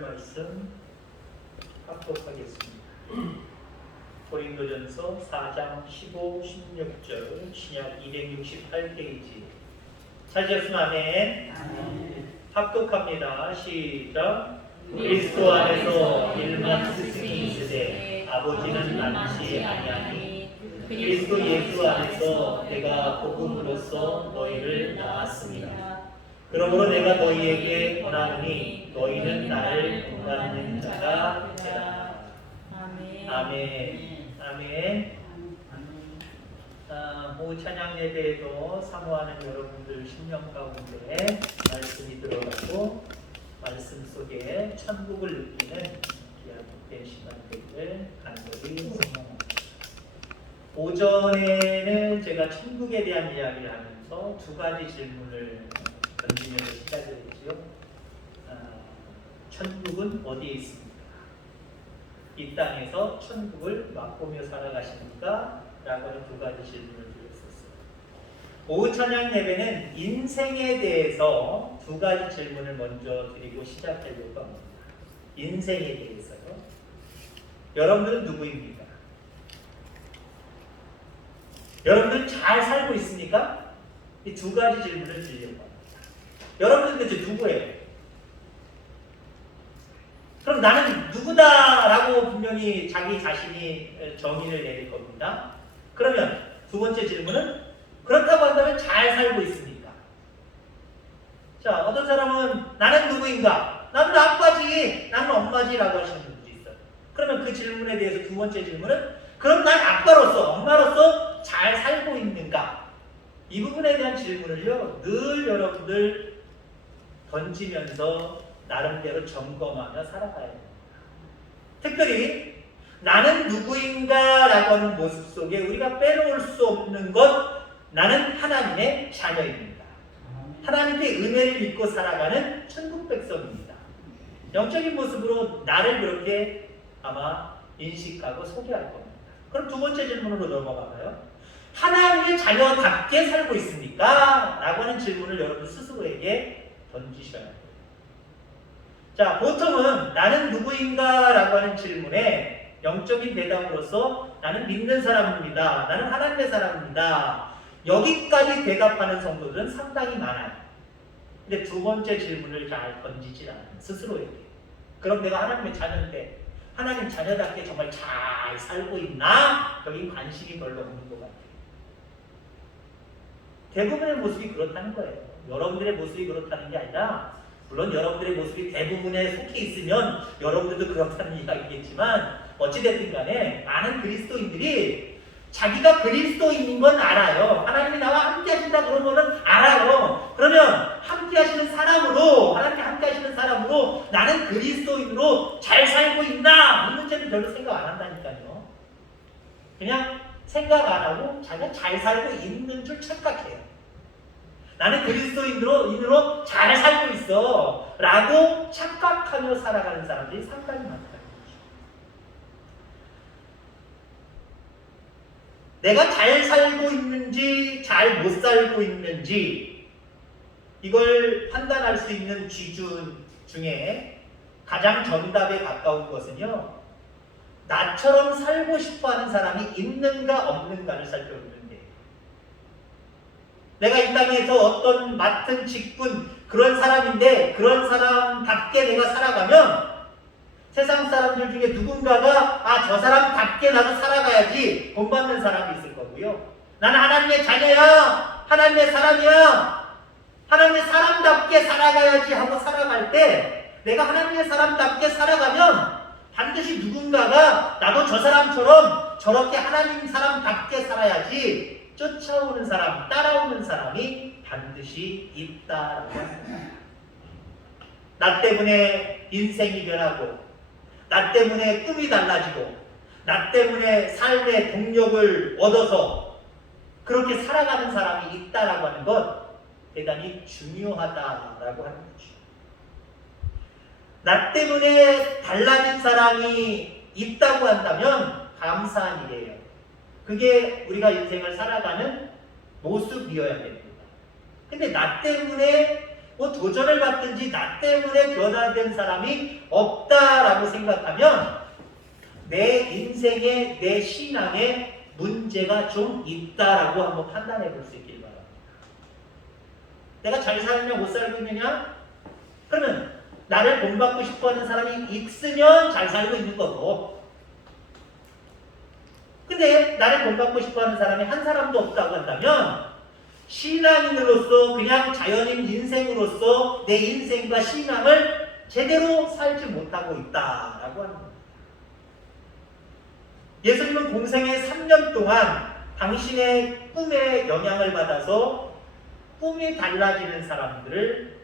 말씀 합독하겠습니다. 고린도전서 4장 15, 16절 신약 268페이지 찾으셨으면 아멘. 합독합니다. 시작. 그리스도 안에서 일만 스승이 있으되 아버지는 많지 아니하니 그리스도 예수 안에서 내가 복음으로써 너희를 낳았습니다. 그러므로 내가 너희에게 권하노니 너희는 나를 본받는 자가 되라. 아멘. 아멘. 아멘. 오후 찬양 예배에도 사모하는 여러분들 심령 가운데 말씀이 들어가고 말씀 속에 천국을 느끼는 귀한 복된 시간 되기를 간절히 소망합니다. 오전에는 제가 천국에 대한 이야기를 하면서 두 가지 질문을 던지면서 시작을 했죠. 천국은 어디에 있습니까? 이 땅에서 천국을 맛보며 살아가십니까? 라고 하는 두 가지 질문을 드렸었어요. 오후 찬양 예배는 인생에 대해서 두 가지 질문을 먼저 드리고 시작하려고 합니다. 인생에 대해서요. 여러분들은 누구입니까? 여러분들은 잘 살고 있습니까? 이 두 가지 질문을 드리려고 합니다. 여러분들 대체 누구예요? 그럼 나는 누구다라고 분명히 자기 자신이 정의를 내릴 겁니다. 그러면 두 번째 질문은 그렇다고 한다면 잘 살고 있습니까? 자, 어떤 사람은 나는 누구인가? 나는 아빠지, 나는 엄마지라고 하시는 분들이 있어요. 그러면 그 질문에 대해서 두 번째 질문은 그럼 난 아빠로서, 엄마로서 잘 살고 있는가? 이 부분에 대한 질문을요, 늘 여러분들 던지면서 나름대로 점검하며 살아가야 됩니다. 특별히 나는 누구인가 라고 하는 모습 속에 우리가 빼놓을 수 없는 것, 나는 하나님의 자녀입니다. 하나님의 은혜를 믿고 살아가는 천국 백성입니다. 영적인 모습으로 나를 그렇게 아마 인식하고 소개할 겁니다. 그럼 두 번째 질문으로 넘어가봐요. 하나님의 자녀답게 살고 있습니까? 라고 하는 질문을 여러분 스스로에게 던지셔야 돼요. 자, 보통은 나는 누구인가? 라고 하는 질문에 영적인 대답으로서 나는 믿는 사람입니다. 나는 하나님의 사람입니다. 여기까지 대답하는 성도들은 상당히 많아요. 근데 두 번째 질문을 잘 던지질 않아요. 스스로에게. 그럼 내가 하나님의 자녀인데 하나님 자녀답게 정말 잘 살고 있나? 여기 관심이 별로 없는 것 같아요. 대부분의 모습이 그렇다는 거예요. 여러분들의 모습이 그렇다는 게 아니라 물론 여러분들의 모습이 대부분에 속해 있으면 여러분들도 그렇다는 이야기겠지만 어찌됐든 간에 많은 그리스도인들이 자기가 그리스도인인 건 알아요. 하나님이 나와 함께 하신다 그러면은 알아요. 그러면 함께 하시는 사람으로, 하나님이 함께 하시는 사람으로 나는 그리스도인으로 잘 살고 있나? 이 문제는 별로 생각 안 한다니까요. 그냥 생각 안 하고 자기가 잘 살고 있는 줄 착각해요. 나는 그리스도인으로 잘 살고 있어 라고 착각하며 살아가는 사람들이 상당히 많다는 거죠. 내가 잘 살고 있는지 잘 못 살고 있는지 이걸 판단할 수 있는 기준 중에 가장 정답에 가까운 것은요, 나처럼 살고 싶어하는 사람이 있는가 없는가를 살펴보면 돼요. 내가 이 땅에서 어떤 맡은 직분 그런 사람인데 그런 사람답게 내가 살아가면 세상 사람들 중에 누군가가 저 사람답게 나도 살아가야지 본받는 사람이 있을 거고요. 나는 하나님의 자녀야, 하나님의 사람이야, 하나님의 사람답게 살아가야지 하고 살아갈 때 내가 하나님의 사람답게 살아가면 반드시 누군가가 나도 저 사람처럼 저렇게 하나님 사람답게 살아야지 쫓아오는 사람, 따라오는 사람이 반드시 있다라고 합니다. 나 때문에 인생이 변하고, 나 때문에 꿈이 달라지고, 나 때문에 삶의 동력을 얻어서 그렇게 살아가는 사람이 있다라고 하는 것 대단히 중요하다라고 하는 거죠. 나 때문에 달라진 사람이 있다고 한다면 감사한 일이에요. 그게 우리가 인생을 살아가는 모습이어야 됩니다. 근데 나 때문에 뭐 도전을 받든지 나 때문에 변화된 사람이 없다라고 생각하면 내 인생에 내 신앙에 문제가 좀 있다라고 한번 판단해 볼 수 있길 바랍니다. 내가 잘 살느냐 못 살고 있느냐? 그러면 나를 본받고 싶어하는 사람이 있으면 잘 살고 있는 거고, 근데 나를 본받고 싶어하는 사람이 한 사람도 없다고 한다면 신앙인으로서 그냥 자연인 인생으로서 내 인생과 신앙을 제대로 살지 못하고 있다라고 하는 겁니다. 예수님은 공생의 3년 동안 당신의 꿈에 영향을 받아서 꿈이 달라지는 사람들을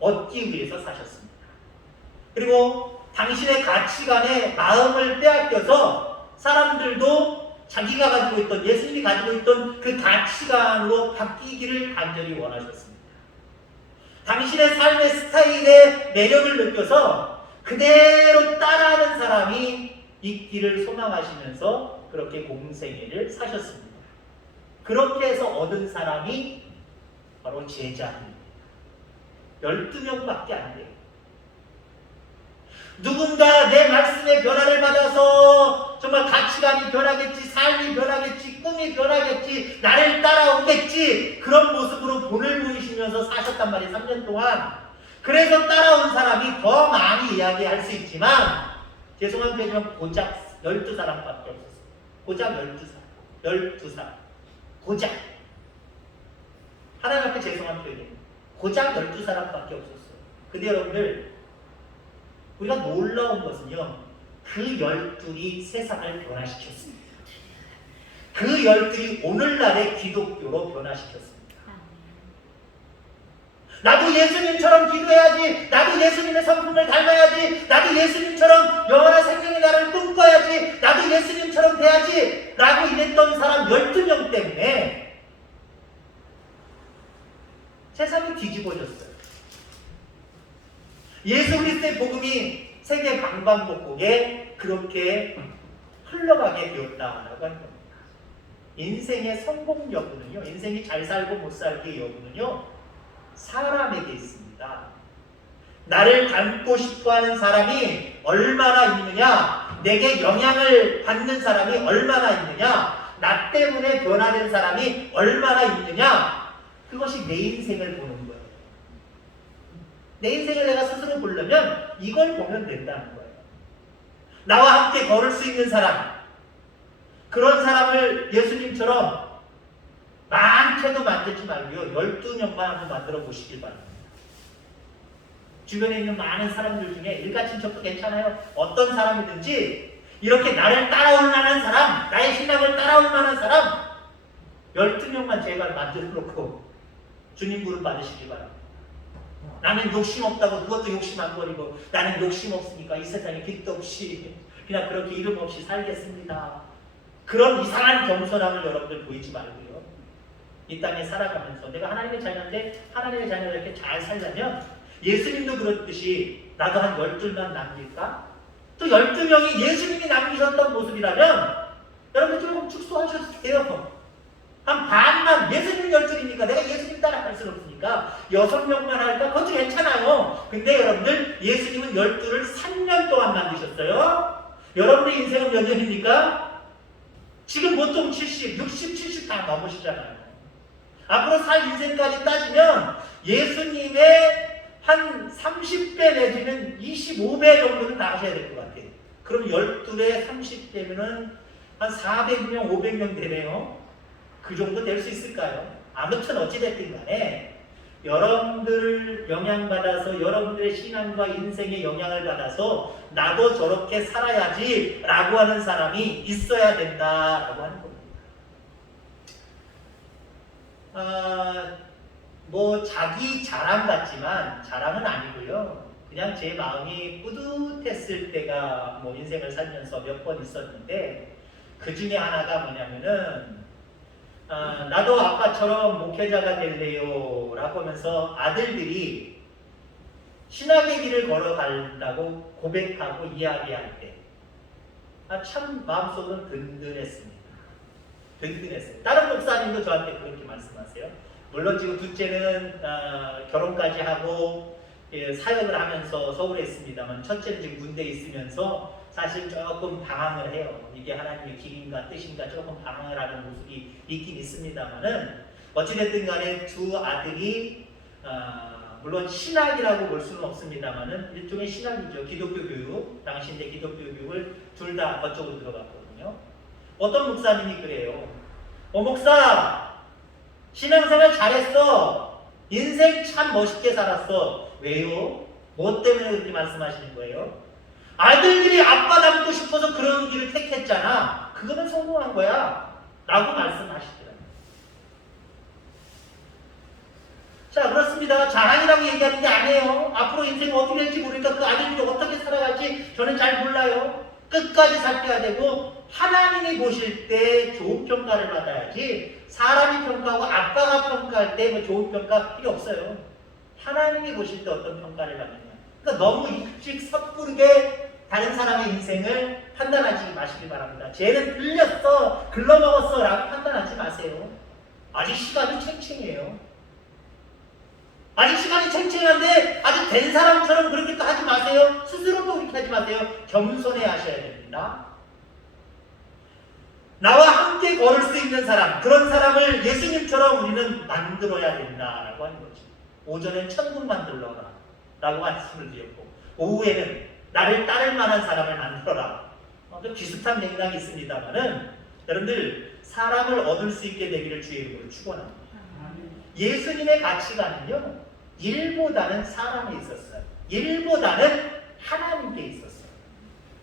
얻기 위해서 사셨습니다. 그리고 당신의 가치관에 마음을 빼앗겨서 사람들도 자기가 가지고 있던, 예수님이 가지고 있던 그 가치관으로 바뀌기를 간절히 원하셨습니다. 당신의 삶의 스타일의 매력을 느껴서 그대로 따라하는 사람이 있기를 소망하시면서 그렇게 공생애를 사셨습니다. 그렇게 해서 얻은 사람이 바로 제자입니다. 12명밖에 안 돼요. 누군가 내 말씀의 변화를 받아서 정말 가치관이 변하겠지, 삶이 변하겠지, 꿈이 변하겠지, 나를 따라오겠지, 그런 모습으로 본을 보이시면서 사셨단 말이에요. 3년 동안. 그래서 따라온 사람이 더 많이 이야기할 수 있지만 죄송한 표현이면 고작 12사람밖에 없었어요. 고작 12사람. 고작. 하나님 앞에 죄송한 표현이에요. 고작 12사람밖에 없었어요. 근데 여러분들, 우리가 놀라운 것은요, 그 12이 세상을 변화시켰습니다. 그 12이 오늘날의 기독교로 변화시켰습니다. 나도 예수님처럼 기도해야지, 나도 예수님의 성품을 닮아야지, 나도 예수님처럼 영원한 생명의 나라를 꿈꿔야지, 나도 예수님처럼 돼야지 라고 이랬던 사람 12명 때문에 세상이 뒤집어졌어요. 예수 그리스도의 복음이 세계 방방곡곡에 그렇게 흘러가게 되었다라고 하는 겁니다. 인생의 성공 여부는요, 인생이 잘 살고 못 살기의 여부는요, 사람에게 있습니다. 나를 닮고 싶어하는 사람이 얼마나 있느냐, 내게 영향을 받는 사람이 얼마나 있느냐, 나 때문에 변화된 사람이 얼마나 있느냐, 그것이 내 인생을 보는 거예요. 내 인생을 내가 스스로 보려면 이걸 보면 된다는 거예요. 나와 함께 걸을 수 있는 사람, 그런 사람을 예수님처럼 많게도 만들지 말고요, 12명만 한번 만들어 보시길 바랍니다. 주변에 있는 많은 사람들 중에 일가친척도 괜찮아요. 어떤 사람이든지 이렇게 나를 따라올 만한 사람, 나의 신앙을 따라올 만한 사람 12명만 제발 만들어 놓고 주님 부름 받으시길 바랍니다. 나는 욕심 없다고 그것도 욕심 안 버리고, 나는 욕심 없으니까 이 세상에 빚도 없이 그냥 그렇게 이름 없이 살겠습니다. 그런 이상한 겸손함을 여러분들 보이지 말고요, 이 땅에 살아가면서 내가 하나님의 자녀인데 하나님의 자녀가 이렇게 잘 살려면 예수님도 그렇듯이 나도 한 12만 남길까? 또 12명이 예수님이 남기셨던 모습이라면 여러분 조금 축소하셔도 돼요. 한 반만, 예수님 12이니까 내가 예수님 따라갈 수는 없으니까 6명만 할까? 그것도 괜찮아요. 근데 여러분들, 예수님은 12를 3년 동안 만드셨어요. 여러분의 인생은 몇 년입니까? 지금 보통 70, 60, 70 다 넘으시잖아요. 앞으로 살 인생까지 따지면 예수님의 한 30배 내지는 25배 정도는 다 하셔야 될 것 같아요. 그럼 12에 30배면은 한 400명, 500명 되네요. 그 정도 될 수 있을까요? 아무튼 어찌됐든 간에 여러분들 영향받아서, 여러분들의 신앙과 인생에 영향을 받아서 나도 저렇게 살아야지 라고 하는 사람이 있어야 된다라고 하는 겁니다. 뭐 자기 자랑 같지만 자랑은 아니고요, 그냥 제 마음이 뿌듯했을 때가 뭐 인생을 살면서 몇 번 있었는데, 그 중에 하나가 뭐냐면은 나도 아빠처럼 목회자가 될래요 라고 하면서 아들들이 신학의 길을 걸어간다고 고백하고 이야기할 때 참 마음속으로는 든든했습니다. 든든했어요. 다른 목사님도 저한테 그렇게 말씀하세요. 물론 지금 둘째는 결혼까지 하고 사역을 하면서 서울에 있습니다만 첫째는 지금 군대에 있으면서 사실 조금 방황을 해요. 이게 하나님의 길인가 뜻인가 조금 방황을 하는 모습이 있긴 있습니다만은 어찌됐든 간에 두 아들이 물론 신학이라고 볼 수는 없습니다만은 일종의 신학이죠. 기독교 교육, 당시인데 기독교 교육을 둘 다 그쪽으로 들어갔거든요. 어떤 목사님이 그래요. 목사 신앙생활 잘했어. 인생 참 멋있게 살았어. 왜요? 뭐 때문에 그렇게 말씀하시는 거예요? 아들들이 아빠 닮고 싶어서 그런 길을 택했잖아. 그거는 성공한 거야. 라고 말씀하시더라고요. 자, 그렇습니다. 자랑이라고 얘기하는 게 아니에요. 앞으로 인생이 어떻게 될지 모르니까 그 아들들이 어떻게 살아갈지 저는 잘 몰라요. 끝까지 살펴야 되고 하나님이 보실 때 좋은 평가를 받아야지 사람이 평가하고 아빠가 평가할 때 뭐 좋은 평가 필요 없어요. 하나님이 보실 때 어떤 평가를 받느냐. 그러니까 너무 일찍 섣부르게 다른 사람의 인생을 판단하지 마시기 바랍니다. 쟤는 틀렸어, 글러먹었어 라고 판단하지 마세요. 아직 시간이 챙챙이에요. 아직 시간이 챙챙한데 아직 된 사람처럼 그렇게 하지 마세요. 스스로도 그렇게 하지 마세요. 겸손해 하셔야 됩니다. 나와 함께 걸을 수 있는 사람, 그런 사람을 예수님처럼 우리는 만들어야 된다라고 하는 거죠. 오전엔 천국 만들어라 라고 말씀을 드렸고 오후에는 나를 따를 만한 사람을 만들어라. 좀 비슷한 맥락이 있습니다만은 여러분들 사람을 얻을 수 있게 되기를 주의 이름으로 축원합니다. 예수님의 가치관은요 일보다는 사람에 있었어요. 일보다는 하나님께 있었어요.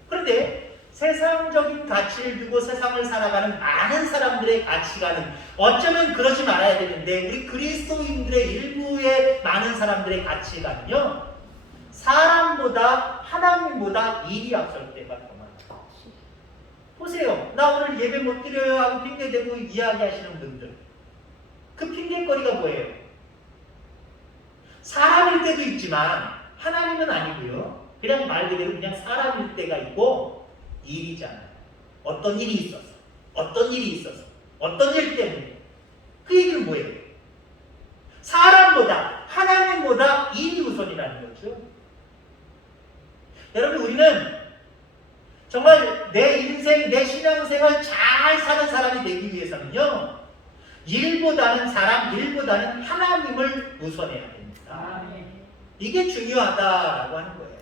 그런데 세상적인 가치를 두고 세상을 살아가는 많은 사람들의 가치관은 어쩌면 그러지 말아야 되는데 우리 그리스도인들의 일부의 많은 사람들의 가치관은요 사람보다 하나님보다 일이 앞설 때가 더 많아요. 보세요. 나 오늘 예배 못 드려요 하고 핑계대고 이야기하시는 분들 그 핑계거리가 뭐예요? 사람일 때도 있지만 하나님은 아니고요. 그냥 말 그대로 그냥 사람일 때가 있고 일이잖아요. 어떤 일이 있었어. 어떤 일이 있었어. 어떤 일 때문에. 그 얘기는 뭐예요? 사람보다 하나님보다 일이 우선이라는 거죠. 여러분 우리는 정말 내 인생, 내 신앙생활 잘 사는 사람이 되기 위해서는요. 일보다는 사람, 일보다는 하나님을 우선해야 됩니다. 이게 중요하다라고 하는 거예요.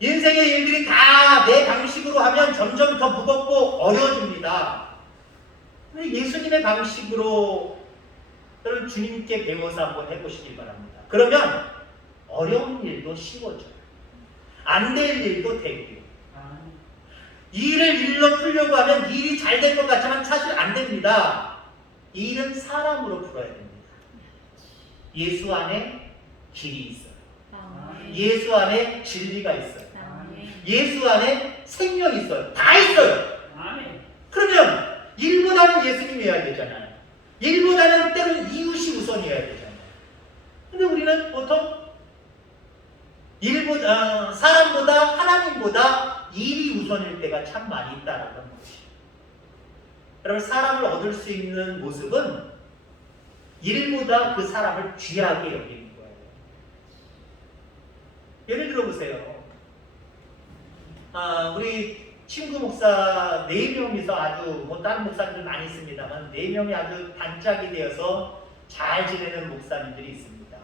인생의 일들이 다 내 방식으로 하면 점점 더 무겁고 어려워집니다. 예수님의 방식으로 여러분 주님께 배워서 한번 해보시기 바랍니다. 그러면 어려운 일도 쉬워져요. 안 될 일도 되고요. 일을 일로 풀려고 하면 일이 잘 될 것 같지만 사실 안 됩니다. 일은 사람으로 풀어야 됩니다. 예수 안에 길이 있어요. 예수 안에 진리가 있어요. 예수 안에 생명이 있어요. 다 있어요. 그러면 일보다는 예수님이어야 되잖아요. 일보다는 때로는 이웃이 우선이어야 되잖아요. 근데 우리는 보통 사람보다 하나님보다 일이 우선일 때가 참 많이 있다라는 것이에요. 여러분 사람을 얻을 수 있는 모습은 일보다 그 사람을 귀하게 여기는 거예요. 예를 들어보세요. 우리 친구 목사 4명이서 아주 다른 목사님들 많이 있습니다만 4명이 아주 단짝이 되어서 잘 지내는 목사님들이 있습니다.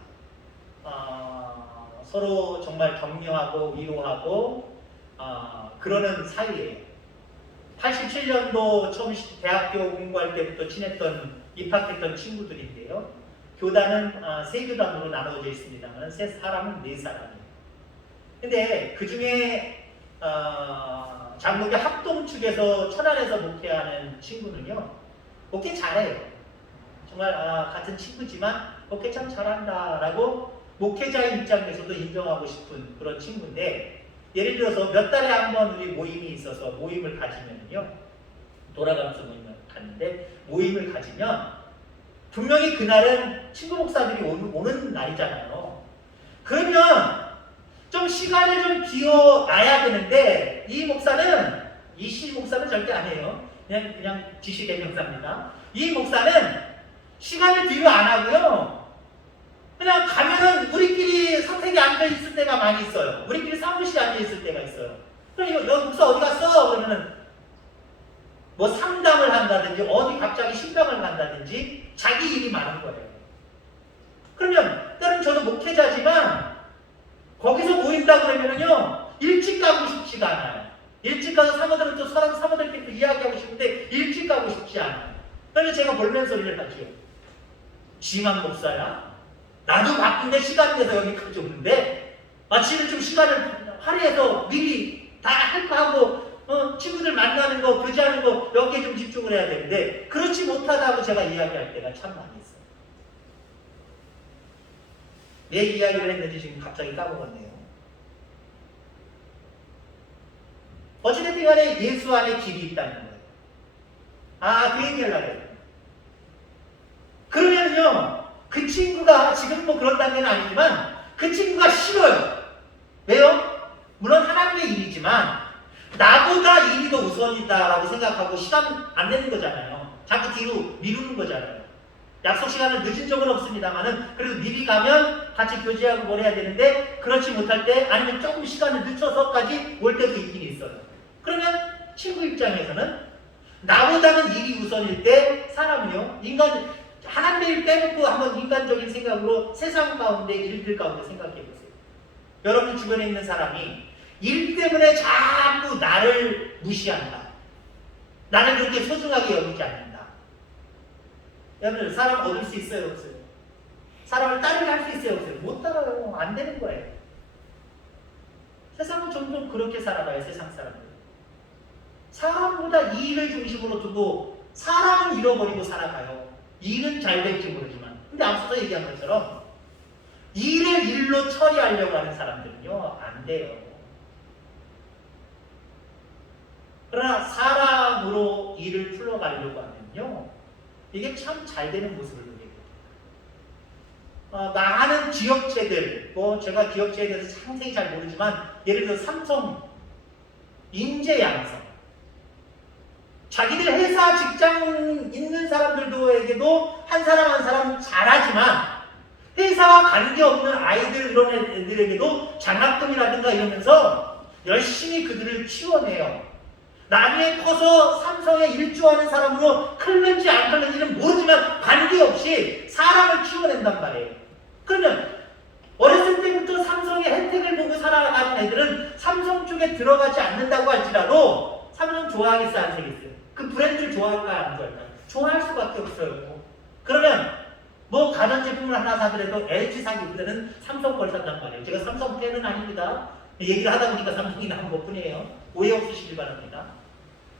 서로 정말 격려하고 위로하고 그러는 사이예요. 87년도 처음 대학교 공부할 때부터 친했던 입학했던 친구들인데요. 교단은 3교단으로 나눠져 있습니다만 사람은 4사람이에요. 근데 그 중에 장로교 합동 측에서 천안에서 목회하는 친구는요. 목회 잘해요. 정말 같은 친구지만 목회 참 잘한다라고 목회자의 입장에서도 인정하고 싶은 그런 친구인데 예를 들어서 몇 달에 한 번 우리 모임이 있어서 모임을 가지면요. 돌아가면서 모임을 갔는데 모임을 가지면 분명히 그날은 친구 목사들이 오는 날이잖아요. 그러면 좀 시간을 좀 비워놔야 되는데 이 목사는 절대 안 해요. 그냥 지시 개명사입니다. 이 목사는 시간을 뒤로 안 하고요. 그냥 가면은 우리끼리 사택에 앉아있을 때가 많이 있어요. 우리끼리 사무실에 앉아있을 때가 있어요. 그럼 여기 목사 어디 갔어? 그러면은 뭐 상담을 한다든지 어디 갑자기 신방을 간다든지 자기 일이 많은 거예요. 그러면 때론 저도 목회자지만 거기서 모인다 그러면은요 일찍 가고 싶지가 않아요. 일찍 가서 사모들은 또 사모들끼리 또 이야기하고 싶은데 일찍 가고 싶지 않아요. 그래서 제가 볼멘 소리를 하죠. 지만 목사야? 나도 바쁜데 시간 내서 여기까지 오는데 마치는 좀 시간을 할애해서 미리 다 할 거 하고 친구들 만나는 거 교제하는 거 여기에 좀 집중을 해야 되는데 그렇지 못하다고 제가 이야기할 때가 참 많이 있어요. 왜 이야기를 했는지 지금 갑자기 까먹었네요. 어찌됐든 간에 예수 안에 길이 있다는 거예요. 그 얘기를 하려고. 그러면요 그 친구가 지금 뭐 그런 단계는 아니지만 그 친구가 싫어요. 왜요? 물론 하나님의 일이지만 나보다 일이 더 우선이다라고 생각하고 시간 안 내는 거잖아요. 자꾸 뒤로 미루는 거잖아요. 약속 시간을 늦은 적은 없습니다만은 그래도 미리 가면 같이 교제하고 뭘 해야 되는데 그렇지 못할 때 아니면 조금 시간을 늦춰서까지 올 때도 있긴 있어요. 그러면 친구 입장에서는 나보다는 일이 우선일 때 사람은요 하나님의 일 빼놓고 한번 인간적인 생각으로 세상 가운데 일들 가운데 생각해 보세요. 여러분 주변에 있는 사람이 일 때문에 자꾸 나를 무시한다. 나를 그렇게 소중하게 여기지 않는다. 여러분 사람 얻을 수 있어요 없어요? 사람을 따르게 할 수 있어요 없어요? 못 따라요. 안 되는 거예요. 세상은 점점 그렇게 살아가요. 세상 사람들. 사람보다 일을 중심으로 두고 사람은 잃어버리고 살아가요. 일은 잘 될지 모르지만. 근데 앞서서 얘기한 것처럼 일을 일로 처리하려고 하는 사람들은요 안 돼요. 그러나 사람으로 일을 풀어가려고 하면요 이게 참 잘 되는 모습을 보게 됩니다. 많은 기업체들, 제가 기업체에 대해서 상세히 잘 모르지만 예를 들어 삼성, 인재양성 자기들 회사 직장 있는 사람들에게도 한 사람 한 사람 잘하지만 회사와 관계없는 아이들 이런 애들에게도 장학금이라든가 이러면서 열심히 그들을 키워내요. 나중에 커서 삼성에 일조하는 사람으로 클는지 안 클는지는 모르지만 관계없이 사람을 키워낸단 말이에요. 그러면 어렸을 때부터 삼성의 혜택을 보고 살아가는 애들은 삼성 쪽에 들어가지 않는다고 할지라도 삼성 좋아하겠어요 안 되겠어요? 그 브랜드를 좋아할까요 안 좋아할까요? 좋아할 수밖에 없어요. 그러면 뭐 가전제품을 하나 사더라도 LG 사기보다는 삼성 걸 산단 말이에요. 제가 삼성 팬은 아닙니다. 얘기를 하다 보니까 삼성이 나온 것 뿐이에요. 오해 없으시길 바랍니다.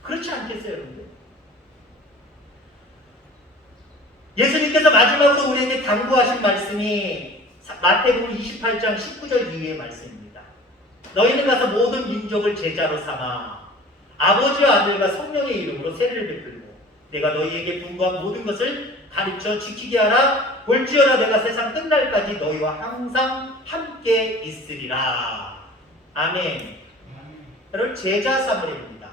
그렇지 않겠어요 여러분들? 예수님께서 마지막으로 우리에게 당부하신 말씀이 마태복음 28장 19절 이후의 말씀입니다. 너희는 가서 모든 민족을 제자로 삼아 아버지와 아들과 성령의 이름으로 세례를 베풀고 내가 너희에게 분부한 모든 것을 가르쳐 지키게 하라. 볼지어다 내가 세상 끝날까지 너희와 항상 함께 있으리라. 아멘. 여러분 제자 삼으입니다.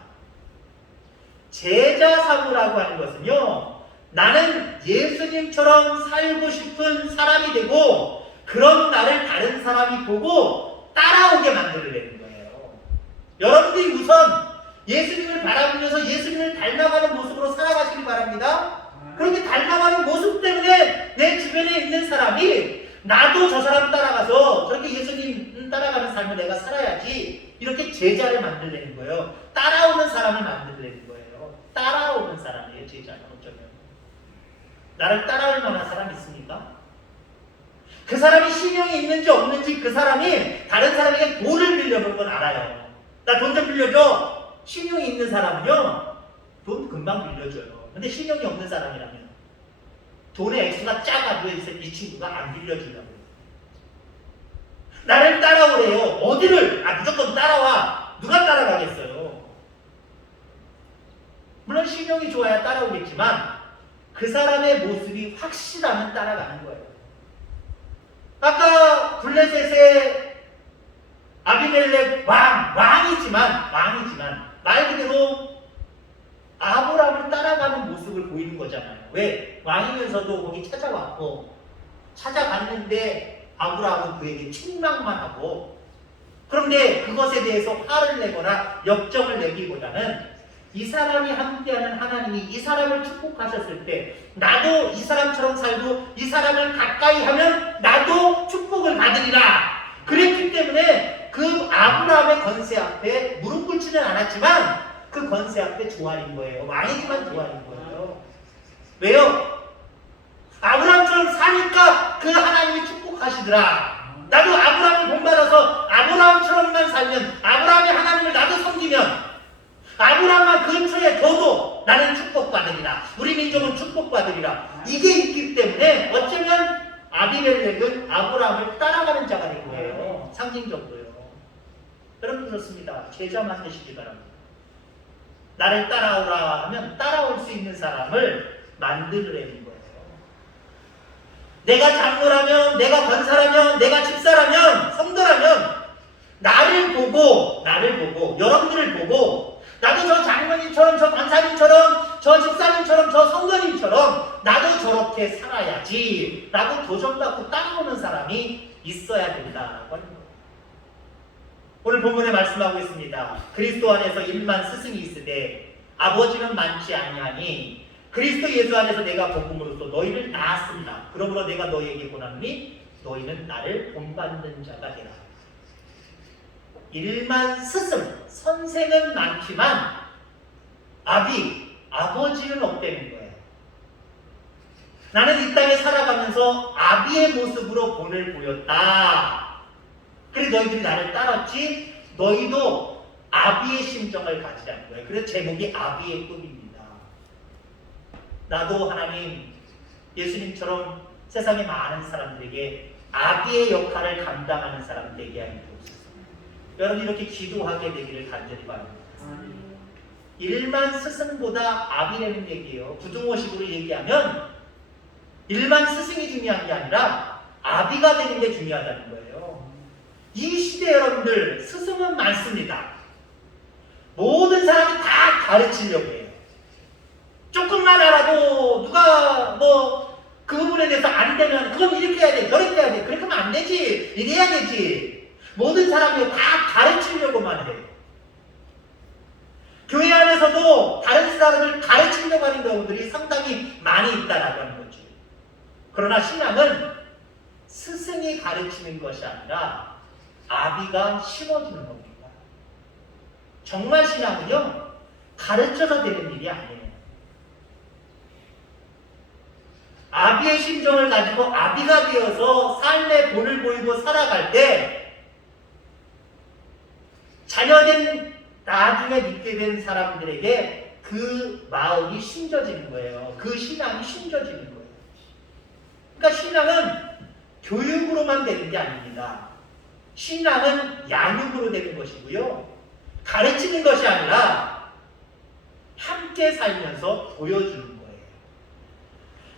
제자 삼으라고 하는 것은요 나는 예수님처럼 살고 싶은 사람이 되고 그런 나를 다른 사람이 보고 따라오게 만들어내는 거예요. 여러분들이 우선 예수님을 바라보면서 예수님을 닮아가는 모습으로 살아가시기 바랍니다. 그렇게 닮아가는 모습 때문에 내 주변에 있는 사람이 나도 저 사람 따라가서 저렇게 예수님 따라가는 삶을 내가 살아야지 이렇게 제자를 만들어내는 거예요. 따라오는 사람을 만들어내는 거예요. 따라오는 사람이에요. 제자는 어쩌면. 나를 따라올 만한 사람이 있습니까? 그 사람이 신용이 있는지 없는지 그 사람이 다른 사람에게 돈을 빌려본 건 알아요. 나 돈 좀 빌려줘. 신용이 있는 사람은요 돈 금방 빌려줘요. 근데 신용이 없는 사람이라면 돈의 액수가 작아도 이 친구가 안 빌려주려고. 나를 따라오래요. 어디를? 무조건 따라와. 누가 따라가겠어요? 물론 신용이 좋아야 따라오겠지만 그 사람의 모습이 확실하면 따라가는 거예요. 아까 블레셋의 아비멜렉 왕이지만 말 그대로 아브라함을 따라가는 모습을 보이는 거잖아요. 왜? 왕이면서도 거기 찾아왔고, 찾아갔는데 아브라함은 그에게 책망만 하고, 그런데 그것에 대해서 화를 내거나 역정을 내기보다는 이 사람이 함께하는 하나님이 이 사람을 축복하셨을 때 나도 이 사람처럼 살고 이 사람을 가까이 하면 나도 축복을 받으리라. 그랬기 때문에 그 아브라함의 권세 앞에 무릎 꿇지는 않았지만 그 권세 앞에 조아린 거예요. 왕이지만 조아린 거예요. 왜요? 아브라함처럼 사니까 그 하나님이 축복하시더라. 나도 아브라함을 본받아서 아브라함처럼만 살면, 아브라함의 하나님을 나도 섬기면 아브라함만 근처에 둬도 나는 축복받으리라. 우리 민족은 축복받으리라. 이게 있기 때문에 어쩌면 아비멜렉은 아브라함을 따라가는 자가 된 거예요. 상징적으로요. 여러분 그렇습니다. 제자 만드시기 바랍니다. 나를 따라오라 하면 따라올 수 있는 사람을 만들으라는 거예요. 내가 장로라면, 내가 권사라면, 내가 집사라면, 성도라면 나를 보고, 여러분들을 보고 나도 저 장로님처럼, 저 권사님처럼, 저 집사님처럼, 저 성도님처럼 나도 저렇게 살아야지 라고 도전받고 따라오는 사람이 있어야 된다라고 하는 거예요. 오늘 본문에 말씀하고 있습니다. 그리스도 안에서 1만 스승이 있으되 아버지는 많지 아니하니 그리스도 예수 안에서 내가 복음으로써 너희를 낳았습니다. 그러므로 내가 너희에게 권하노니 너희는 나를 본받는 자가 되라. 1만 스승, 선생은 많지만 아버지는 없다는 거예요. 나는 이 땅에 살아가면서 아비의 모습으로 본을 보였다. 그래 너희들이 나를 따랐지. 너희도 아비의 심정을 가지라는 거예요. 그래서 제목이 아비의 꿈입니다. 나도 하나님 예수님처럼 세상의 많은 사람들에게 아비의 역할을 감당하는 사람 되게 하여 주옵소서. 여러분 이렇게 기도하게 되기를 간절히 바랍니다. 1만 스승보다 아비라는 얘기예요. 부등호식으로 얘기하면 1만 스승이 중요한 게 아니라 아비가 되는 게 중요하다는 거예요. 이 시대 여러분들 스승은 많습니다. 모든 사람이 다 가르치려고 해요. 조금만 알아도 누가 그 부분에 대해서 안 되면 그럼 이렇게 해야 돼, 저렇게 해야 돼, 그렇게 하면 안 되지, 이래야 되지. 모든 사람이 다 가르치려고만 해요. 교회 안에서도 다른 사람을 가르치려고 하는 경우들이 상당히 많이 있다라고 하는 거죠. 그러나 신앙은 스승이 가르치는 것이 아니라 아비가 심어주는 겁니다. 정말 신앙은요, 가르쳐서 되는 일이 아니에요. 아비의 심정을 가지고 아비가 되어서 삶의 본을 보이고 살아갈 때 자녀된 나중에 믿게 된 사람들에게 그 마음이 심겨지는 거예요. 그 신앙이 심겨지는 거예요. 그러니까 신앙은 교육으로만 되는 게 아닙니다. 신앙은 양육으로 되는 것이고요. 가르치는 것이 아니라 함께 살면서 보여주는 거예요.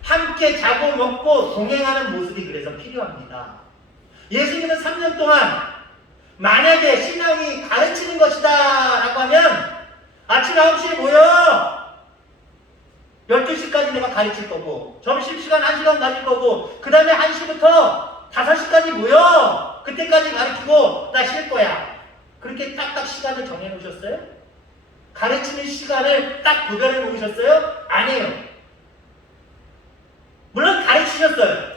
함께 자고 먹고 동행하는 모습이 그래서 필요합니다. 예수님은 3년 동안 만약에 신앙이 가르치는 것이다 라고 하면 아침 9시에 모여 12시까지 내가 가르칠 거고 점심시간 1시간 가질 거고 그 다음에 1시부터 5시까지 모여 그때까지 가르치고 나 쉴 거야. 그렇게 딱딱 시간을 정해놓으셨어요? 가르치는 시간을 딱 구별해 놓으셨어요? 아니에요. 물론 가르치셨어요.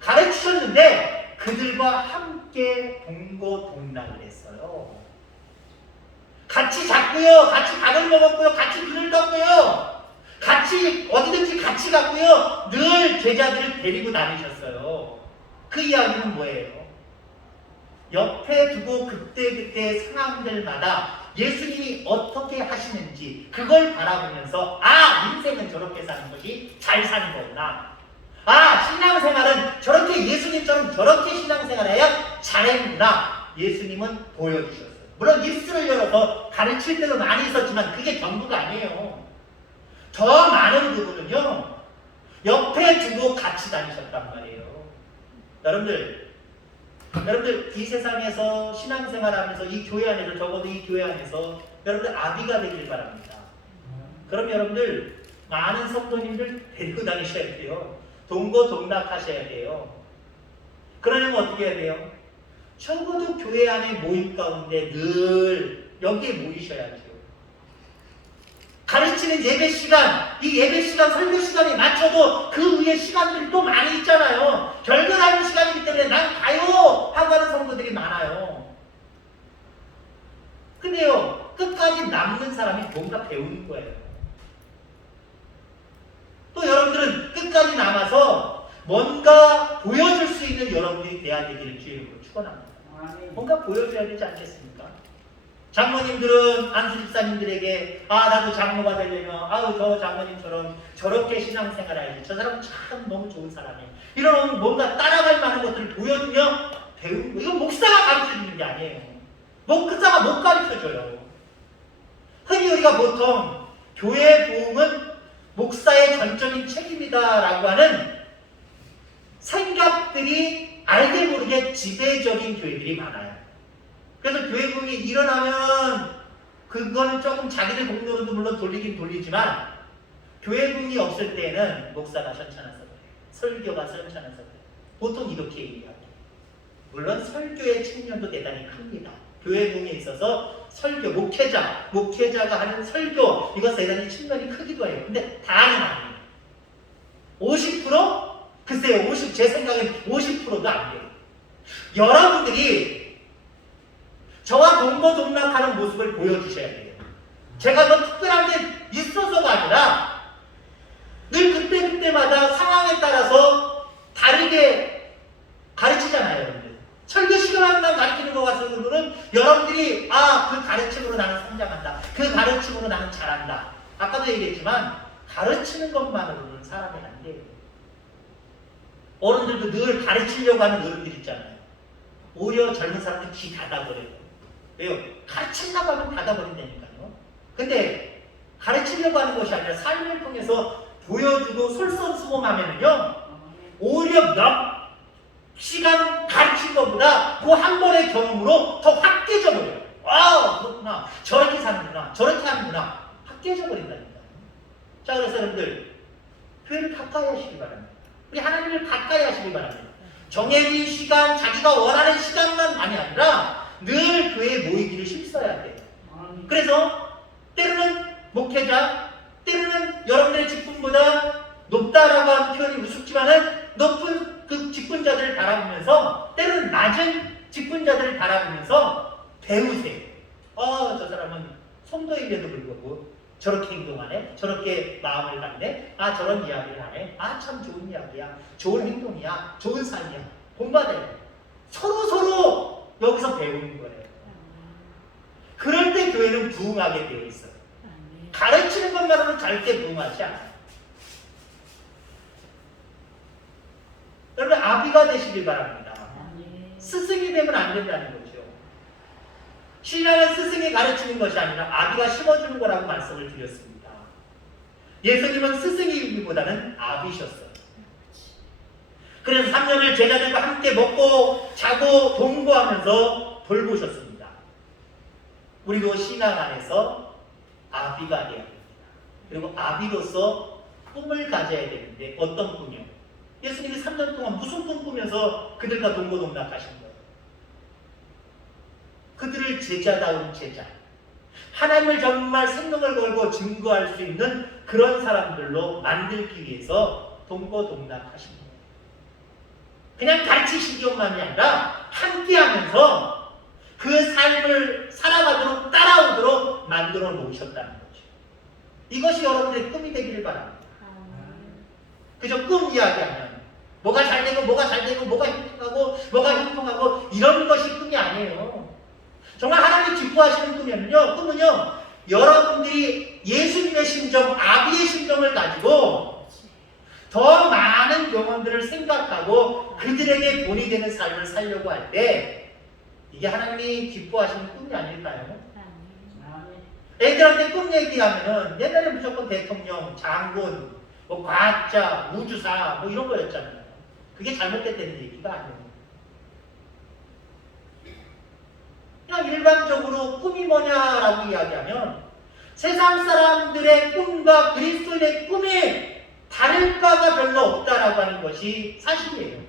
가르치셨는데 그들과 함께 동고동락을 했어요. 같이 잤고요. 같이 밥을 먹었고요. 같이 눈을 떴고요. 같이 어디든지 같이 갔고요. 늘 제자들을 데리고 다니셨어요. 그 이야기는 뭐예요? 옆에 두고 그때그때 상황들마다 예수님이 어떻게 하시는지 그걸 바라보면서 인생은 저렇게 사는 것이 잘 사는 거구나. 신앙생활은 저렇게 예수님처럼 저렇게 신앙생활해야 잘했구나. 예수님은 보여주셨어요. 물론 입술을 열어서 가르칠 때도 많이 있었지만 그게 전부가 아니에요. 더 많은 부분은요. 옆에 두고 같이 다니셨단 말이에요. 여러분들 이 세상에서 신앙생활하면서 이 교회 안에서 적어도 이 교회 안에서 여러분들 아비가 되길 바랍니다. 그럼 여러분들 많은 성도님들 데리고 다니셔야 돼요. 동고동락하셔야 돼요. 그러려면 어떻게 해야 돼요? 적어도 교회 안에 모임 가운데 늘 여기에 모이셔야죠. 가르치는 예배 시간, 이 예배 시간, 설교 시간에 맞춰도 그 위에 시간들이 또 많이 있잖아요. 결근하는 시간이기 때문에 난 가요! 하고 하는 성도들이 많아요. 근데요, 끝까지 남는 사람이 뭔가 배우는 거예요. 또 여러분들은 끝까지 남아서 뭔가 보여줄 수 있는 여러분들이 돼야 되기를 주의 이름으로 축원합니다. 뭔가 보여줘야 되지 않겠습니까? 장모님들은 안수 집사님들에게 나도 장모가 되려면 저 장모님처럼 저렇게 신앙생활 해야지. 저 사람 참 너무 좋은 사람이에요. 이런 뭔가 따라갈 만한 것들을 보여주며 배우는 거. 이건 목사가 가르쳐주는 게 아니에요. 목사가 못 가르쳐줘요. 흔히 우리가 보통 교회 부흥은 목사의 전적인 책임이다라고 하는 생각들이 알게 모르게 지배적인 교회들이 많아요. 그래서 교회 부흥이 일어나면 그건 조금 자기들 공로로도 물론 돌리긴 돌리지만 교회 부흥이 없을 때는 목사가 현천해서 그래요. 설교가 현천해서 그래요. 보통 이렇게 얘기합니다. 물론 설교의 측면도 대단히 큽니다. 교회 부흥에 있어서 설교, 목회자가 하는 설교 이거 대단히 측면이 크기도 해요. 근데 다는 아니에요. 50%? 글쎄요, 제 생각엔 50%도 안 돼요. 여러분들이 저와 동고동락하는 모습을 보여주셔야 돼요. 제가 뭐 특별한 게 있어서가 아니라 늘 그때마다 상황에 따라서 다르게 가르치잖아요, 여러분들. 설교 시간만 가르치는 것 같은 분은 여러분들이 그 가르침으로 나는 성장한다. 그 가르침으로 나는 잘한다. 아까도 얘기했지만 가르치는 것만으로는 사람이 안 돼요. 어른들도 늘 가르치려고 하는 어른들 있잖아요. 오히려 젊은 사람들 귀 닫아버려요. 왜요? 가르치려고 하면 닫아버린다니까요. 근데 가르치려고 하는 것이 아니라 삶을 통해서 보여주고 솔선수범하면요 오히려 몇 시간 가르친 것보다 그 한 번의 경험으로 더 확 깨져버려요. 그렇구나. 저렇게 사는구나. 저렇게 하는구나. 확 깨져버린다니까요. 자, 그래서 여러분들 교회를 가까이 하시기 바랍니다. 우리 하나님을 가까이 하시기 바랍니다. 정해진 시간, 자기가 원하는 시간만이 아니라 늘 교회에 모이기를 힘써야 돼요. 그래서 때로는 목회자, 때로는 여러분들의 직분보다 높다라고 하는 표현이 우습지만은 높은 그 직분자들을 바라보면서 때로는 낮은 직분자들을 바라보면서 배우세요. 저 사람은 성도임에도 불구하고 저렇게 행동하네, 저렇게 마음을 갖네, 저런 이야기를 하네, 참 좋은 이야기야, 좋은 행동이야, 좋은 삶이야. 본받아요. 서로 여기서 배우는 거예요. 그럴 때 교회는 부흥하게 되어 있어요. 가르치는 것만으로는 절대 부흥하지 않아요. 여러분 아비가 되시길 바랍니다. 스승이 되면 안 된다는 거죠. 신앙은 스승이 가르치는 것이 아니라 아비가 심어주는 거라고 말씀을 드렸습니다. 예수님은 스승이기보다는 아비셨어요. 그래서 3년을 제자들과 함께 먹고 자고 동거하면서 돌보셨습니다. 우리도 신앙 안에서 아비가 되어야 됩니다. 그리고 아비로서 꿈을 가져야 되는데 어떤 꿈이요? 예수님이 3년 동안 무슨 꿈 꾸면서 그들과 동고동락하신 거예요? 그들을 제자다운 제자, 하나님을 정말 생명을 걸고 증거할 수 있는 그런 사람들로 만들기 위해서 동고동락하신 거예요. 그냥 가르치시기만이 아니라 함께하면서 그 삶을 살아가도록 따라오도록 만들어 놓으셨다는 거죠. 이것이 여러분들의 꿈이 되기를 바랍니다. 그저 꿈 이야기하면 뭐가 잘되고 뭐가 잘되고 뭐가 형통하고 이런 것이 꿈이 아니에요. 정말 하나님이 기뻐하시는 꿈은요 여러분들이 예수님의 심정, 아비의 심정을 가지고 더 많은 영혼들을 생각하고 그들에게 본이 되는 삶을 살려고 할 때 이게 하나님이 기뻐하시는 꿈이 아닐까요? 애들한테 꿈 얘기하면은 옛날에 무조건 대통령, 장군, 과학자, 우주사 이런 거였잖아요. 그게 잘못됐다는 얘기가 아니에요. 그냥 일반적으로 꿈이 뭐냐라고 이야기하면 세상 사람들의 꿈과 그리스도인의 꿈이 다를 바가 별로 없다라고 하는 것이 사실이에요.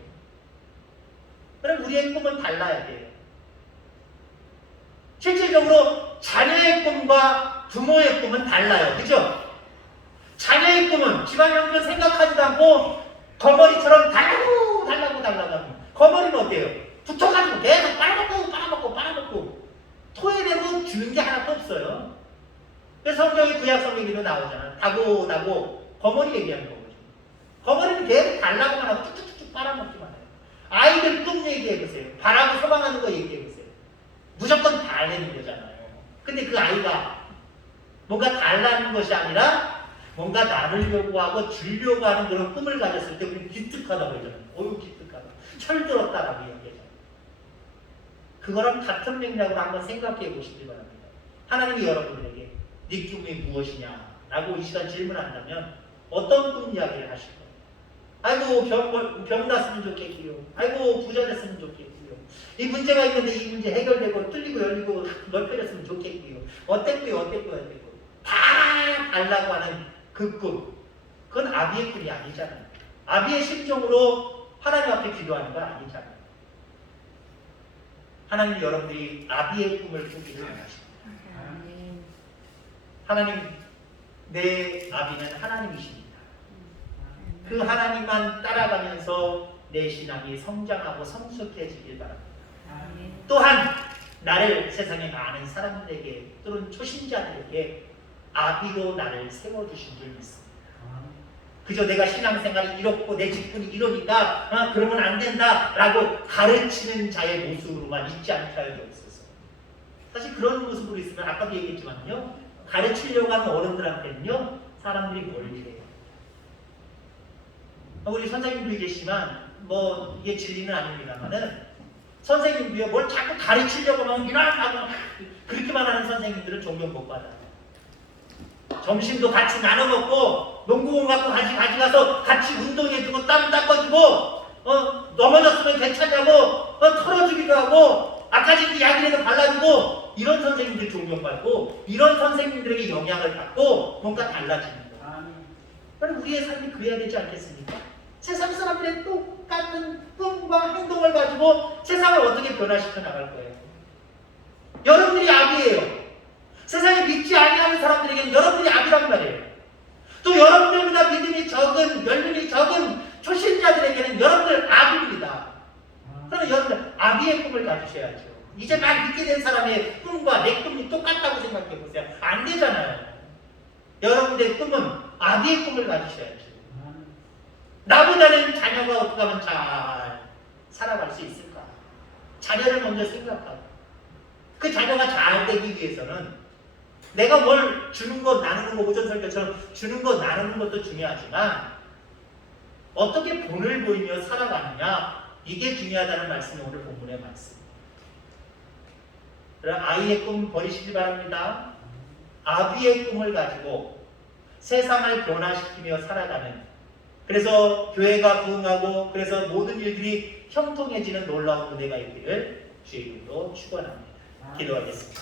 그럼 우리의 꿈은 달라야 돼요. 실질적으로 자녀의 꿈과 부모의 꿈은 달라요. 그죠? 자녀의 꿈은 집안 형편 생각하지도 않고 거머리처럼 달라고 하는 거머리는 어때요? 붙어가지고 계속 빨아먹고 토해내고 주는 게 하나도 없어요. 그래서 성경에 구약 성경에도 나오잖아. 다고 거머리 얘기하는 거거든요. 거머리는 계속 달라고만 하고 쭉쭉쭉 빨아먹기만 해요. 아이들 꿈 얘기해보세요. 바라고 소망하는 거 얘기해보세요. 무조건 달래는 거잖아요. 근데 그 아이가 뭔가 달라는 것이 아니라 뭔가 나누려고 하고 주려고 하는 그런 꿈을 가졌을 때 우리는 기특하다고 하잖아요. 어휴 기특하다. 철들었다라고 이야기하잖아요. 그거랑 같은 맥락으로 한번 생각해 보시기 바랍니다. 하나님이 여러분들에게 네 꿈이 무엇이냐라고 이 시간 질문한다면 어떤 꿈 이야기를 하실 거예요? 아이고 병 났으면 좋겠고요. 아이고 부자 됐으면 좋겠고요. 이 문제가 있는데 이 문제 해결되고 뚫리고 열리고 넓혀졌으면 좋겠고요. 어땠고요. 다 달라고 하는 그 꿈. 그건 아비의 꿈이 아니잖아요. 아비의 심정으로 하나님 앞에 기도하는 거 아니잖아요. 하나님 여러분들이 아비의 꿈을 꾸기를 원하십니다. 하나님, 내 아비는 하나님이십니다. 그 하나님만 따라가면서 내 신앙이 성장하고 성숙해지길 바랍니다. 또한 나를 세상의 많은 사람들에게 또는 초신자들에게 아비로 나를 세워주신 줄 믿습니다. 그저 내가 신앙생활이 이렇고 내 직분이 이러니까 그러면 안 된다라고 가르치는 자의 모습으로만 있지 않게 하여 주옵소서. 사실 그런 모습으로 있으면 아까도 얘기했지만요. 가르치려고 하는 어른들한테는요. 사람들이 뭘 해요. 우리 선생님도 계시지만 뭐 이게 진리는 아닙니다만은 선생님도요. 뭘 자꾸 가르치려고 막 이러하고 그렇게만 하는 선생님들은 존경 못 받아요. 점심도 같이 나눠 먹고 농구공 갖고 가져가서 같이 운동해주고 땀 닦아주고 넘어졌으면 괜찮냐고 털어주기도 하고 아까지 약이라도 발라주고 이런 선생님들 존경받고 이런 선생님들에게 영향을 받고 뭔가 달라집니다. 그럼 우리의 삶이 그래야 되지 않겠습니까? 세상 사람들의 똑같은 꿈과 행동을 가지고 세상을 어떻게 변화시켜 나갈 거예요? 여러분들이 아비예요. 세상에 믿지 아니하는 사람들에게는 여러분이 아비란 말이에요. 또 여러분들보다 믿음이 적은, 연륜이 적은 초신자들에게는 여러분들 아비입니다. 그러면 여러분들 아비의 꿈을 가지셔야죠. 이제 막 믿게 된 사람의 꿈과 내 꿈이 똑같다고 생각해 보세요. 안 되잖아요. 여러분들의 꿈은 아비의 꿈을 가지셔야죠. 나보다는 자녀가 어떻게 하면 잘 살아갈 수 있을까? 자녀를 먼저 생각하고 그 자녀가 잘 되기 위해서는 내가 뭘 주는 것 나누는 거 오전설교처럼 주는 것 나누는 것도 중요하지만 어떻게 본을 보이며 살아가느냐 이게 중요하다는 말씀이 오늘 본문의 말씀입니다. 그럼 아이의 꿈 버리시기 바랍니다. 아비의 꿈을 가지고 세상을 변화시키며 살아가는 그래서 교회가 부흥하고 그래서 모든 일들이 형통해지는 놀라운 은혜가 있기를 주의 이름으로 축원합니다. 기도하겠습니다.